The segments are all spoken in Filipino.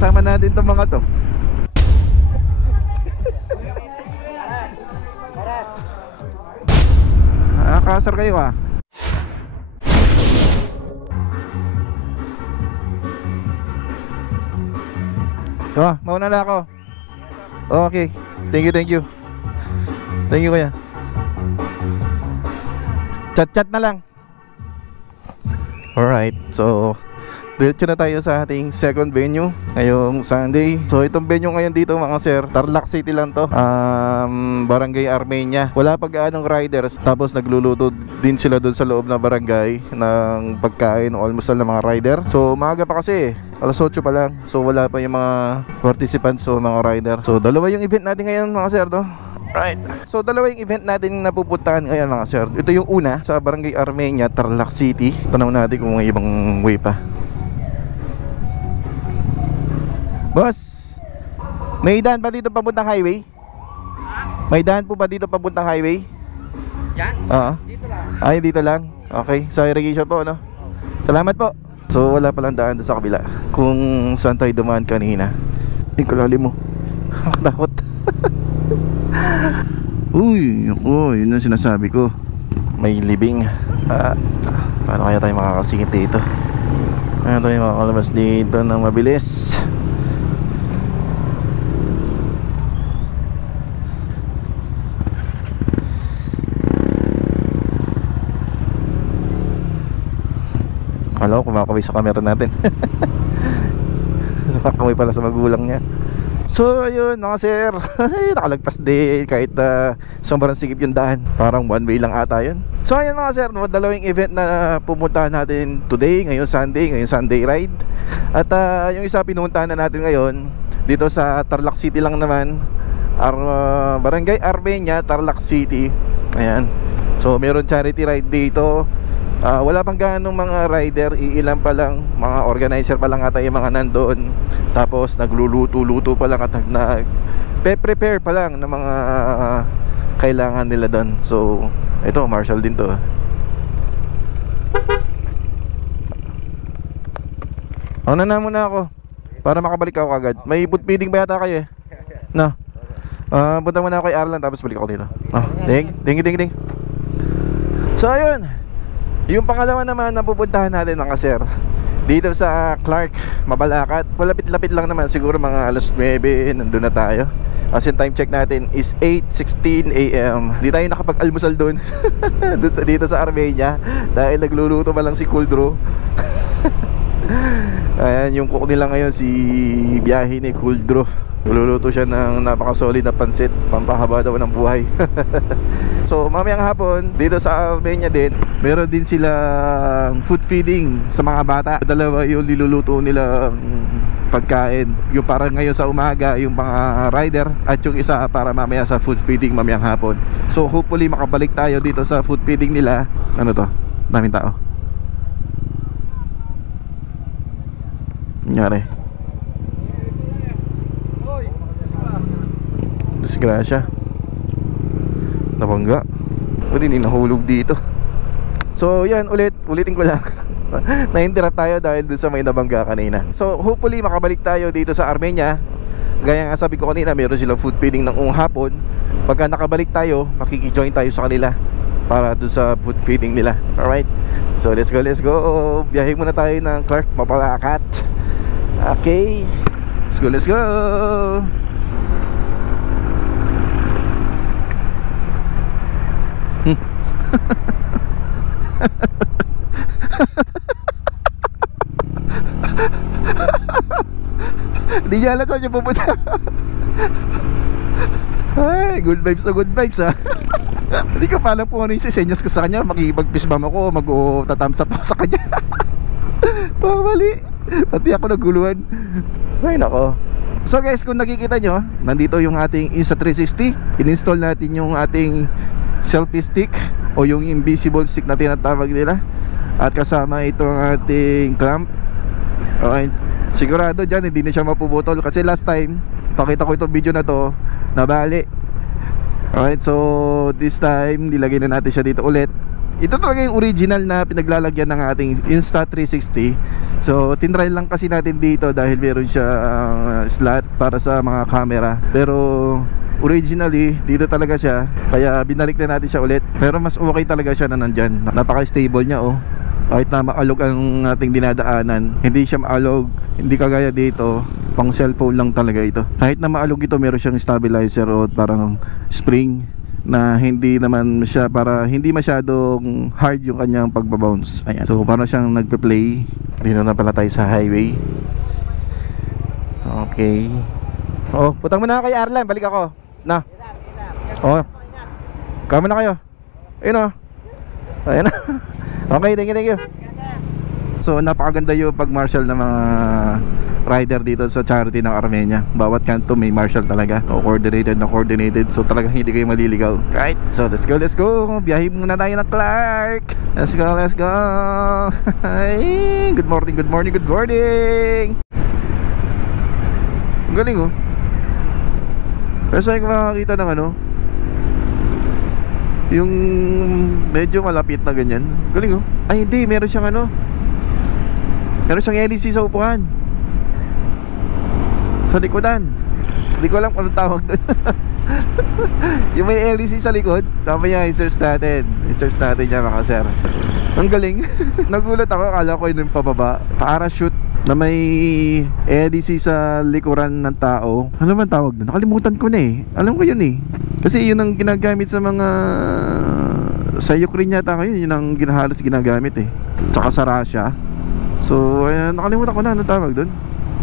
kasama natin itong mga to. Nakakasar kayo ah. Mauna na ako. Okay, thank you. Thank you kuya. Chat na lang. Alright, so diretso na tayo sa ating second venue ngayong Sunday. So itong venue ngayon dito mga sir, Tarlac City lang to, Barangay Armenia. Wala pag anong riders, tapos nagluluto din sila doon sa loob ng barangay ng pagkain, almost lang ng mga rider. So maaga pa kasi, alas 8 pa lang. So wala pa yung mga participants o mga rider. So dalawa yung event natin ngayon mga sir, no? Right. So dalawa yung event natin na pupuntahan ngayon mga sir. Ito yung una sa Barangay Armenia, Tarlac City. Tanong natin kung may ibang way pa. Boss, may daan pa dito papuntang highway? May daan po ba dito papuntang highway? Yan? Oo. Dito lang. Ay, dito lang. Okay, sa irrigation po, no? Salamat po. So wala palang daan doon sa kabila kung saan tayo dumaan kanina. Kalalim mo. Takot. Uy, ako, yun ang sinasabi ko. May libing. Paano kaya tayo makakasingit dito? Paano tayo makakalabas dito ng mabilis? Kala ko kumakaway sa camera natin. Kumakaway pala sa magulang niya. So ayun mga sir, nakalagpas din kahit sobrang sikip yung daan. Parang one way lang ata yun. So ayun mga sir, dalawang event na pumuntahan natin today, ngayong Sunday ride. At yung isa pinuntahan na natin ngayon dito sa Tarlac City lang naman, Barangay Armenia, Tarlac City. Ayan. So meron charity ride dito. Wala pang ganong mga rider, iilan pa lang, mga organizer pa lang ata yung mga nandoon. Tapos nagluluto-luto pa lang at nag-prepare pa lang ng mga kailangan nila doon. So ito, Marshall din to. Una na muna ako para makabalik ako agad. May food feeding ba yata kayo eh? No. Punta muna ako kay Arlan tapos balik ako dito. Ding. So ayun, yung pangalawa naman na pupuntahan natin mga sir, dito sa Clark, Mabalacat. Malapit-lapit lang naman, siguro mga alas 9 nandun na tayo. As in time check natin is 8:16 AM. Di tayo nakapag-almusal doon. Dito sa Armenia dahil nagluluto pa lang si Kuldro. Ayan, yung cook nila ngayon si Biyahe ni Kuldro. Luluto siya ng napaka-solid na pansit, pampahaba daw ng buhay. So mamayang hapon dito sa Armenia din, meron din sila food feeding sa mga bata. Dalawa yung niluluto nila pagkain. Yung para ngayon sa umaga, yung mga rider, at yung isa para mamaya sa food feeding mamayang hapon. So hopefully makabalik tayo dito sa food feeding nila. Ano to? Daming tao. Nangyari. Disgrasya. Nabangga. Pwede hindi nahulog dito. So yan, ulitin ko lang. Na-interrupt tayo dahil doon sa may nabangga kanina. So hopefully makabalik tayo dito sa Armenia. Gaya nga sabi ko kanina, meron silang food feeding ng hapon. Pagka nakabalik tayo, makikijoin tayo sa kanila para doon sa food feeding nila. Alright, so let's go. Biyahe muna tayo ng Clark, Mabalacat. Okay, let's go. Di niya alam saan niya pupunta. Ay, good vibes na good vibes ha. Hindi ka pa alam kung ano yung sisenyas ko sa kanya. Makikipag-fist bump ako, mag-tatams up ako sa kanya. Pamali. Pati ako naguluhan. Ay nako. So guys, kung nakikita nyo, nandito yung ating Insta360. In-install natin yung ating selfie stick o yung invisible stick na tinatawag nila. At kasama ito ang ating clamp. Okay, sigurado dyan hindi na siya mapuputol. Kasi last time, pakita ko itong video na to, nabali. Alright, so this time nilagay na natin siya dito ulit Ito talaga yung original na pinaglalagyan ng ating Insta360. So tinry lang kasi natin dito dahil meron siya slot para sa mga camera. Pero originally dito talaga siya, kaya binalik na natin siya ulit. Pero mas okay talaga siya na nandyan. Napaka-stable niya oh. Kahit na maalog ang ating dinadaanan, hindi siya maalog. Hindi kagaya dito, pang cellphone lang talaga ito. Kahit na maalog ito, meron siyang stabilizer o parang spring na hindi naman siya, para hindi masyadong hard yung kanyang pagbabounce. Ayan. So parang siyang nagpe-play. Dito na pala tayo sa highway. Okay. Oh, putang mo na kay Arlan, balik ako. Na. Oh. Kama na kayo. Ayun oh. Ayan na. Okay, thank you. So napakaganda yung pag-marshal ng mga rider dito sa charity ng Armenia. Bawat kanto may marshal talaga, o coordinated. So talagang hindi kayo maliligaw. Right, so let's go. Biyahe muna tayo ng Clark. Let's go. Ay, good morning. Ang galing oh. Pero sa'yo ko makakita ng ano, yung medyo malapit na ganyan. Galing oh. Ay hindi, meron siyang ano, meron siyang LEC sa upuan, sa likodan. Hindi ko alam kung anong tawag doon. Yung may LEC sa likod. Mamaya i-search natin niya mga sir. Ang galing. Nagulat ako, akala ko yun yung pababa, parachute na may LEC sa likuran ng tao. Ano man tawag doon? Nakalimutan ko na eh. Alam ko yun eh. Kasi yun ang ginagamit sa mga, sa Ukraine yata ngayon, yun ang halos ginagamit eh. Tsaka sa Russia. So nakalimutan ko na anong tawag doon.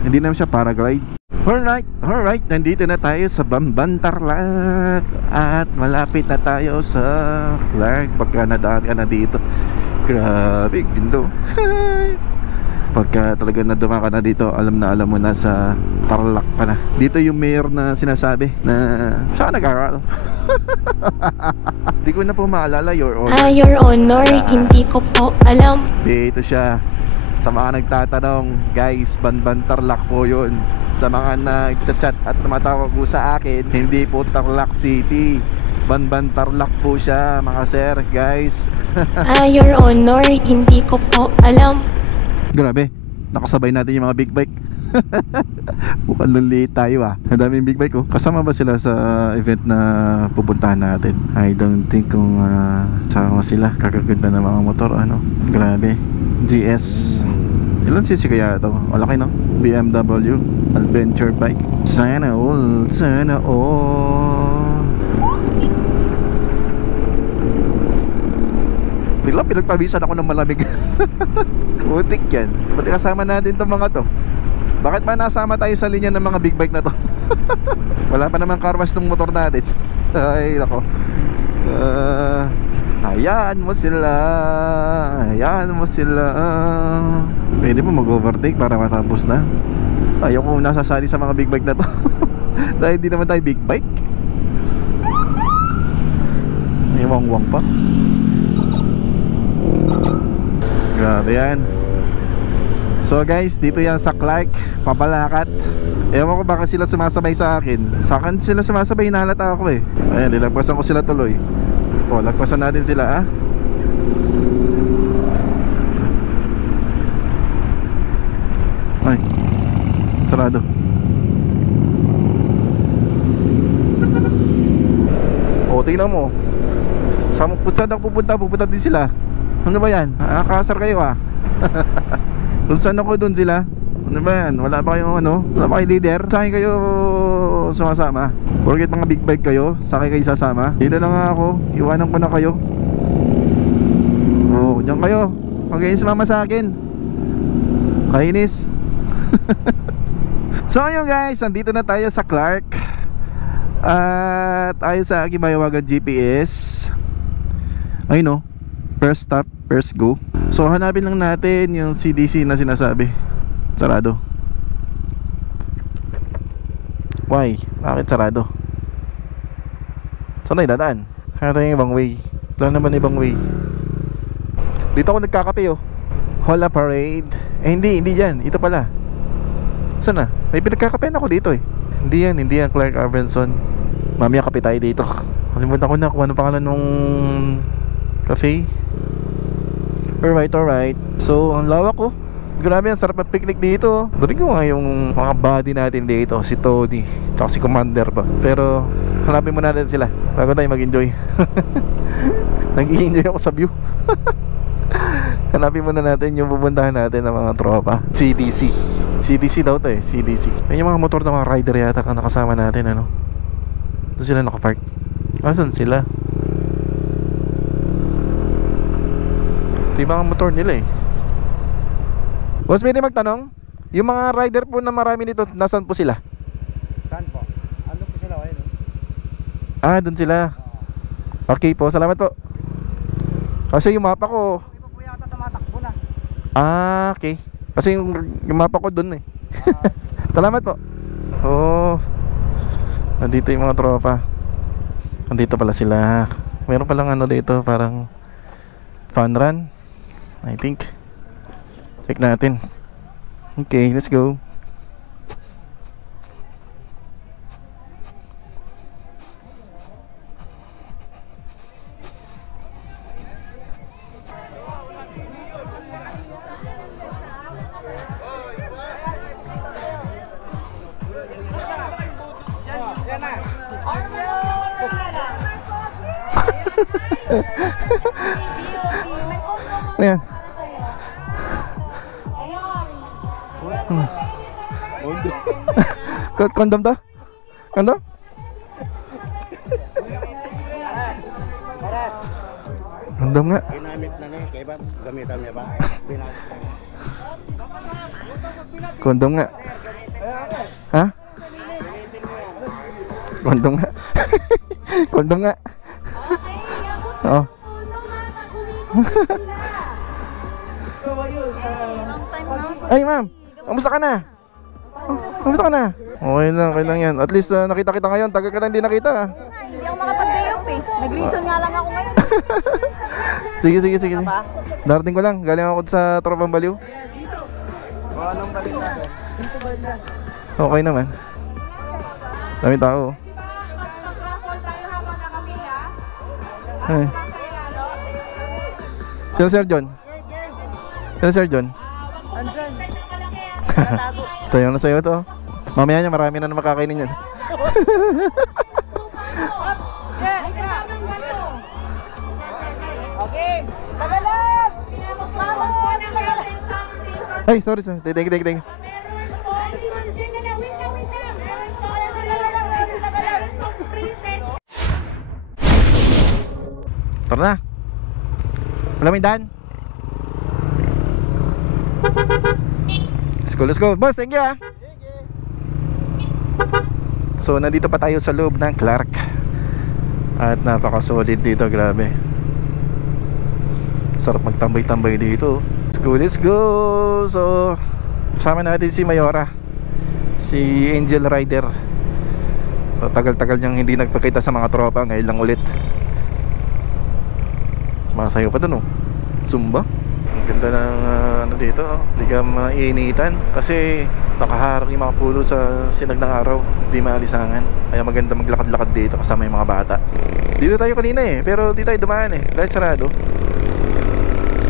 Hindi naman siya paraglide. Alright, nandito na tayo sa Bamban Tarlac. At malapit na tayo sa Clark. Pagka nadaan ka na dito, grabe, gindo. Pagka talaga naduma ka na dito, alam mo na sa Tarlac ka na. Dito yung mayor na sinasabi na siya nag-aral. Hindi ko na po maalala, Your Honor. Your Honor, hindi ko po alam. Dito siya. Sa mga nagtatanong, guys, Bamban Tarlac po yun. Sa mga nagchat-chat at tumatawag po sa akin, hindi po Tarlac City, Bamban Tarlac po siya mga sir, guys. Your Honor, hindi ko po alam. Grabe, nakasabay natin yung mga big bike. Mukhang late tayo ah. Ang daming big bike oh. Kasama ba sila sa event na pupuntahan natin? I don't think kung sama sila. Kakaganda ng mga motor ano. Grabe. GS, ilan cc kaya ito? Malaki no? BMW Adventure bike. Sana all. Biglang pinagpabisan ako ng malamig. Putik yan. Pati kasama natin itong mga to. Bakit ba nasama tayo sa linya ng mga big bike na to? Wala pa naman car wash ng motor natin. Ay nako. Hayaan mo sila. Pwede mo mag-overtake para matapos na. Ayaw kong nasasali sa mga big bike na to. Dahil di naman tayo big bike. May wang-wang pa. Grabe yan. So guys, dito yan sa Clark, Pabalakat. Ewan ko baka sila sumasabay sa akin. Sa akin sila sumasabay, hinalata ako eh. Ayan, nilagpasan ko sila tuloy. O, lagpasan natin sila ah. Ay, sarado. O, tingnan mo. Saan ako pupunta din sila. Ano ba yan? Nakakasar kayo ah. Kung saan ako doon sila. Ano ba yan? Wala ba kayong ano? Wala ba kayong leader? Sa akin kayo sumasama? Porket mga big bike kayo, sa akin kayo sasama? Dito na nga ako, iwanan ko na kayo. Oh, diyan kayo. Huwag kayong sumama sa akin. Kainis. So ayun guys, nandito na tayo sa Clark. At ayon sa aking mayawagan GPS, ayun o, first stop, first go. So hanapin lang natin yung CDC na sinasabi. Sarado. Why? Bakit sarado? Saan tayo dadaan? Kaya tayo yung ibang way. Wala naman ibang way. Dito ako nagkakape oh. Hola Parade. Hindi dyan, ito pala. Saan na? May pinagkakape ako dito eh. Hindi yan Clark Arbenson. Mamaya kape tayo dito. Kalimutan ko na kung ano pangalan nung cafe. Alright, alright. So, ang lawak ko. Grabe, ang sarap ng picnic dito. Doon ko nga yung mga buddy natin dito. Si Tony, tsaka si Commander pa. Pero, hanapin mo natin sila bago tayo mag-enjoy. Nag-i-enjoy ako sa view. Hanapin muna natin yung pupuntahan natin ng mga tropa. CDC. CDC daw to eh, CDC. Yan yung mga motor ng mga rider yata ang nakasama natin, ano. Doon sila nakapark. Asan sila? Ito yung mga motor nila eh. Boss, pwede magtanong? Yung mga rider po na marami nito, nasan po sila? Saan po? Ano po sila? Ayun. Ah, doon sila. Okay po, salamat po. Kasi yung mapa ko... Iba po yata tumatakbo na. Ah, okay. Kasi yung mapa ko doon eh. Salamat po. Oh, nandito yung mga tropa. Nandito pala sila. Meron palang ano dito, parang fun run, I think. Check natin. Okay, let's go. Ayan. Kondom to? Kondom? Kondom nga. Ginamit na niya. Kaya ba? Gamitan niya ba? Kondom nga. Ha? Kondom nga. Kondom nga. Oo. Ay ma'am, kamusta ka na? Kamusta ka na? Okay lang yan. At least nakita kita ngayon. Tagal ka na hindi nakita. Hindi ako makapag-day off eh. Nag-reason nga lang ako ngayon. Sige. Darating ko lang. Galing ako sa Tropang Baliw. Anong balita? Okay naman. Dami tao. Ay. Sino Sir John? Sino Sir John? Andyan. Sayang na sa'yo to. Mamaya niya marami na makakainin yan. Okay. Tagalan! Ay, sorry. Thank you. Tara na. Alam mo yung daan? Let's go. Boss, thank you ah. So, nandito pa tayo sa loob ng Clark. At napaka-solid dito, grabe. Sarap magtambay-tambay dito. Let's go. So, kasama natin si Mayora, si Angel Rider. So, tagal-tagal niyang hindi nagpakita sa mga tropa. Ngayon lang ulit. Sumasayo pa dun oh. Zumba. Ang ganda ng ano dito oh. Hindi ka maiinitan kasi nakaharang yung mga puno sa sinag ng araw. Hindi maalisangan. Kaya maganda maglakad-lakad dito kasama yung mga bata. Dito tayo kanina eh, pero di tayo dumaan eh dahil sarado.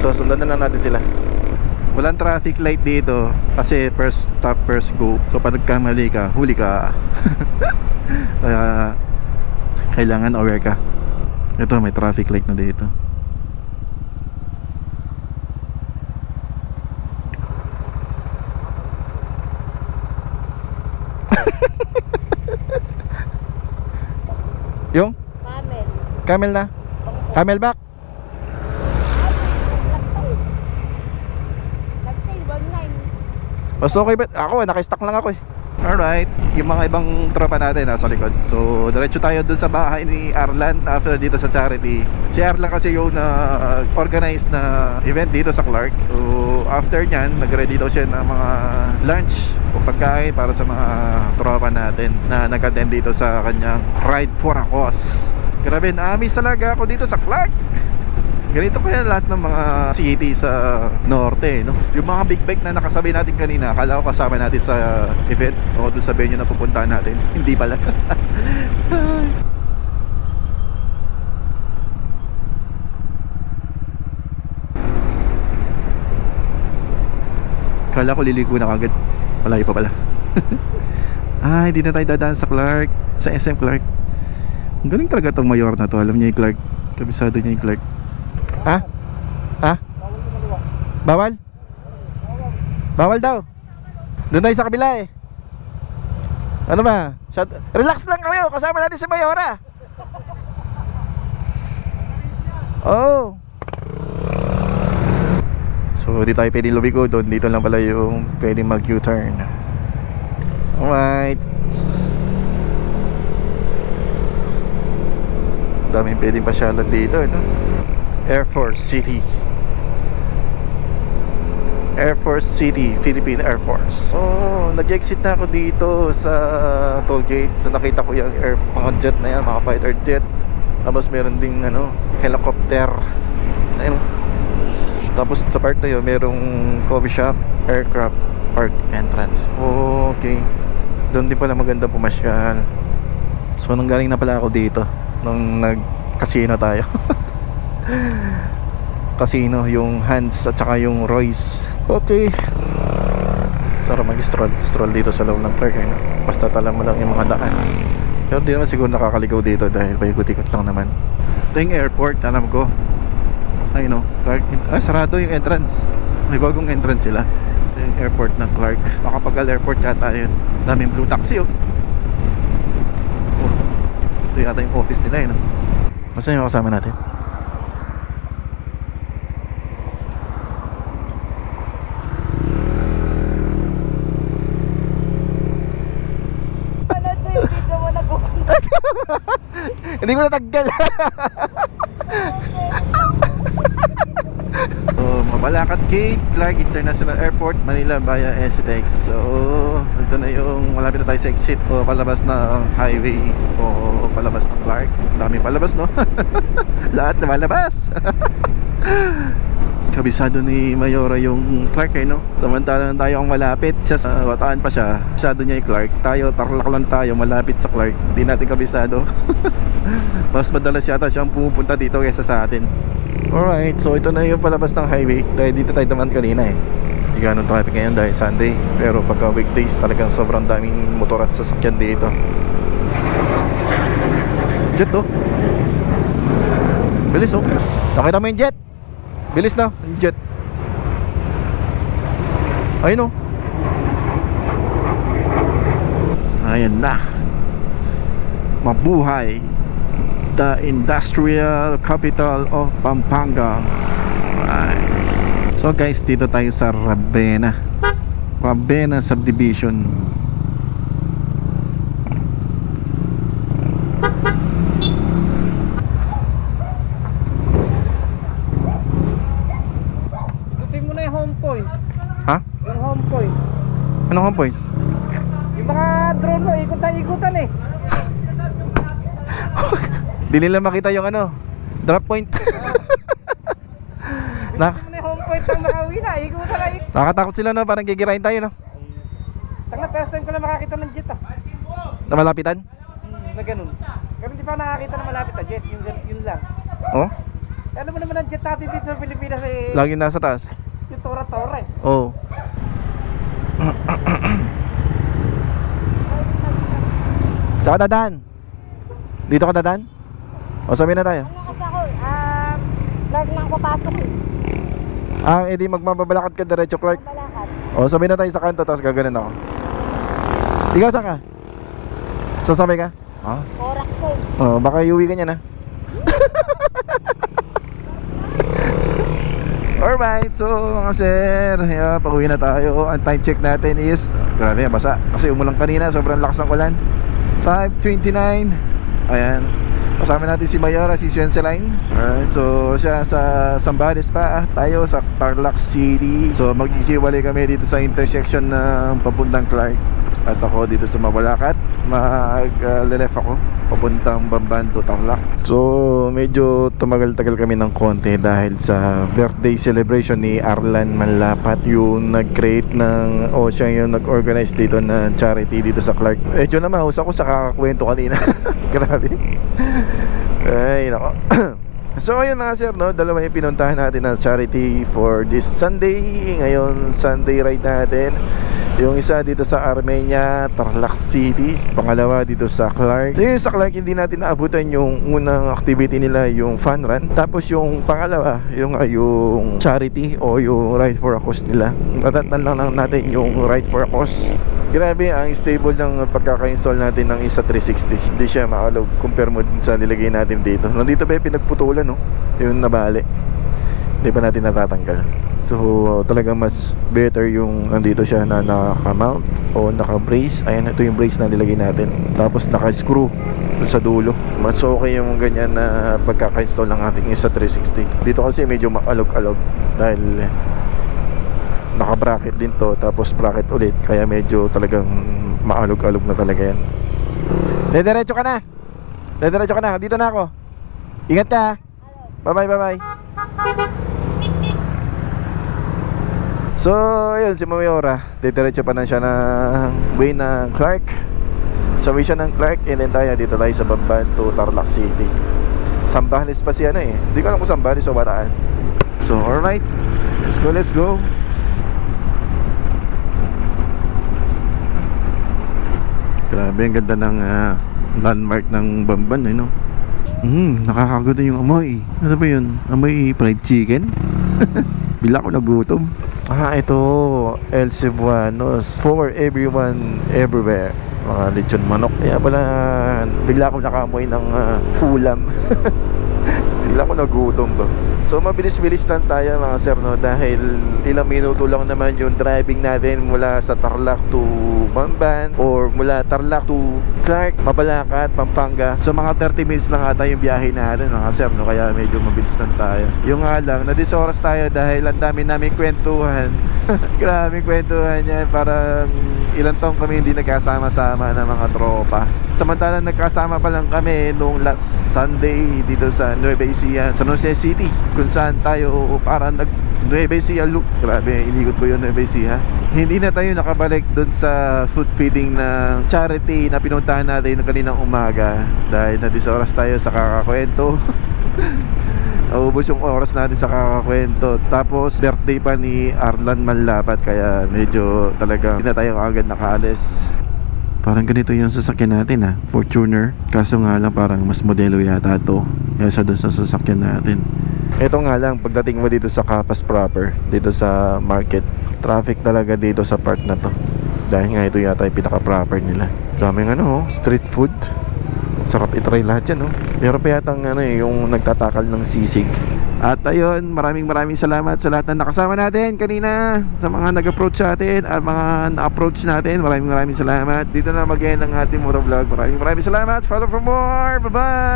So sundan na lang natin sila. Walang traffic light dito kasi first stop first go. So pag nagkamali ka, huli ka. Kaya kailangan aware ka. Ito may traffic light na dito. Yung? Camel na? Camelback? Mas okay ba? Ako naka-stock lang ako eh. Alright, yung mga ibang tropa natin nasa likod. So diretso tayo dun sa bahay ni Arlan after dito sa charity. Si Arlan kasi yung organized na event dito sa Clark. So after nyan, nag-ready daw siya ng mga lunch o pagkain para sa mga tropa natin na nag-attend dito sa kanyang Ride for a Cause. Grabe, na-amaze talaga ako dito sa Clark. Ganito pa yan lahat ng mga city sa norte, no? Yung mga big bike na nakasabay natin kanina, akala ko kasama natin sa event o doon sa venue na pupuntahan natin. Hindi pala. Kala ko liliko na kagad. Malayo pa pala. Ay, hindi na tayo dadaan sa Clark. Sa SM Clark. Ang galing talaga itong mayor na to. Alam niya yung Clark. Kabisado niya yung Clark. Ha? Ha? Bawal? Bawal daw. Doon tayo sa kabila eh. Ano ba? Relax lang kayo. Kasama natin si Mayora. Oh. So di tayo pwede lumigo doon. Dito lang pala yung pwede mag U-turn. Alright. Daming pwedeng pasyalan dito, no? Air Force City. Air Force City, Philippine Air Force. Oh, nag-exit na ako dito sa toll gate. So nakita ko yung mga jet na yan, mga fighter jet. Tapos meron ding ano, helicopter. Ayun. Tapos sa part na yun, merong coffee shop, aircraft park entrance. Oh, okay. Doon din pala maganda pumasyal. So nanggaling na pala ako dito nung nag-casino tayo. Casino, yung Hans at saka yung Royce. Okay. Tara mag-stroll dito sa loob ng park, eh, no? Basta tala mo lang yung mga daan. Pero di naman siguro nakakaligaw dito dahil paikot-ikot lang naman. Ito yung airport, alam ko. Ay no, Clark. Sarado yung entrance. May bagong entrance sila. Ito yung airport ng Clark. Makapagal airport yata yun. Daming blue taxi, oh. Ito yata yung office nila, eh, no? Masa yung kasama natin? Hindi ko nataggal. So, Mabalacat Gate, Clark International Airport, Manila via SCTX. So, ito na yung malapit na tayo sa exit o palabas na highway o palabas ng Clark. Dami palabas, no? Lahat na malabas. Kabisado ni Mayora yung Clark, eh, no? Samantalang tayo ang malapit. Siya sa Bataan pa siya. Kabisado niya yung Clark. Tayo, Tarlac lang tayo, malapit sa Clark. Hindi natin kabisado. Mas madalas yata siyang pumupunta dito kaysa sa atin. Alright, so ito na yung palabas ng highway. Dahil dito tayo naman kanina, eh. Hindi ganun traffic ngayon dahil Sunday. Pero pagka weekdays talagang sobrang daming motor at sasakyan dito. Jet, oh. Bilis, oh. Nakita mo yung jet? Bilis na, jet. Ayun, oh. Ayan na. Mabuhay, the industrial capital of Pampanga. Alright. So guys, dito tayo sa Ravenna Subdivision. Ikutin mo na yung home point. Ha? Yung home point. Anong home point? Yung mga drone mo, ikutan eh. Di nila makita yung ano, drop point. Na, Ikutin mo na yung home point sa makauwi na. Ikutan na. nakakatakot sila, no? Parang gigirahin tayo, no? Tanga, first time ko na makakita ng jet, ah. Na malapitan. Na ganun. Pero hindi pa ako nakakita na malapit na jet. Yun lang. Oh, Alam mo naman ang jet natin dito sa Pilipinas, eh. lagi nasa taas. Yung tora-tora, eh. Oh. Saan ka dadaan? Dito ka dadaan? O sabihin na tayo. Kasi ako, Clark lang papasok eh. Edi magmababalakad ka diretso, Clark. Balakad. O sabihin na tayo sa kanto, tapos gaganan ako. Ikaw saan ka? Sasabay ka? Korak ko. Baka iuwi ka niya na. Alright, so mga sir, pag-uwi na tayo. Ang time check natin is, grabe, basa. Kasi umulang kanina, sobrang lakas ng ulan. 5:29. Ayan. Kasama natin si Mayora, si Swenseline. Alright, so siya sa Zambales pa, tayo sa Tarlac City. So magkikiwalay kami dito sa intersection ng papuntang Clark. At ako dito sa Mabalacat, mag-lelef ako papuntang Bamban to Tarlac. So medyo tumagal-tagal kami ng konti dahil sa birthday celebration ni Arlan Manlapat, yung nag-create ng, o siya yung nag-organize dito na charity dito sa Clark. Medyo na mahus ako sa kakakwento kanina. Grabe. Ay nako. So ayun mga sir, no, dalawa yung pinuntahan natin na charity for this Sunday. Ngayon Sunday ride natin. Yung isa dito sa Armenia, Tarlac City. Pangalawa dito sa Clark. So yung sa Clark hindi natin naabutan yung unang activity nila, yung fun run. Tapos yung pangalawa, yung charity o yung ride for a cause nila. Natatnan lang natin yung ride for a cause. Grabe, ang stable ng pagkaka-install natin ng isa 360. Hindi siya maalog compare mo din sa nilagay natin dito. Nandito pa yung pinagputulan, no? Yung nabali. Hindi pa natin natatanggal. So talagang mas better yung nandito siya na naka-mount o naka-brace. Ayan, ito yung brace na nilagay natin. Tapos naka-screw dun sa dulo. Mas okay yung ganyan na pagkaka-install ng ating isa 360. Dito kasi medyo maalog-alog dahil naka-bracket din to, tapos bracket ulit, kaya medyo talagang maalog-alog na talaga yan. Dediretso ka na. Dediretso ka na. Dito na ako. Ingat ka. Bye-bye, bye-bye. So, ayun si Mayora. Dediretso pa na siya ng way ng Clark. Sa way siya ng Clark, and then dito tayo sa Bamban to Tarlac City. Sambales pa siya eh. Hindi ko alam kung Sambales o Bataan. So, alright. Let's go, let's go. Grabe, ang ganda ng landmark ng Bamban, no? Nakakagutom yung amoy. Ano ba yun? Amoy fried chicken? Bila ko nagutom. Ito El Cebuanos for everyone, everywhere. Mga lechon manok. Kaya pala bigla ko nakaamoy ng ulam. Bigla ko nagutom ba. So mabilis-bilis lang tayo mga sir, no? Dahil ilang minuto lang naman yung driving natin mula sa Tarlac to Bamban or mula Tarlac to Clark, Mabalacat, Pampanga. So mga 30 minutes lang ata yung biyahe natin mga sir, no? Kaya medyo mabilis lang tayo. Yung nga lang, na-disoras tayo dahil ang dami namin kwentuhan. Grabe kwentuhan yan. Parang ilang taong kami hindi nagkasama-sama ng mga tropa. Samantalang nagkasama pa lang kami nung last Sunday dito sa Nueva Ecija, San Jose City, kung saan tayo para Nueva Ecija loop. Grabe, inikot ko yun Nueva Ecija. Hindi na tayo nakabalik dun sa food feeding ng charity na pinuntahan natin kaninang umaga dahil na-disoras tayo sa kakakwento. Naubos yung oras natin sa kakakwento. Tapos birthday pa ni Arlan Manlapat, kaya medyo talaga hindi na tayo agad nakaalis. Parang ganito yung sasakyan natin Fortuner. Kaso nga lang parang mas modelo yata ito kaysa doon sa sasakyan natin. Ito nga lang, pagdating mo dito sa Capas proper, dito sa market, traffic talaga dito sa part na to. Dahil nga ito yata yung pinaka-proper nila. Daming street food. Sarap itry lahat yan, Meron pa yatang yung nagtatakal ng sisig. At ayun, maraming salamat sa lahat na nakasama natin kanina, sa mga nag-approach sa atin at mga na-approach natin. Maraming salamat. Dito na mag-end ang ating motovlog. Maraming salamat. Follow for more. Bye-bye.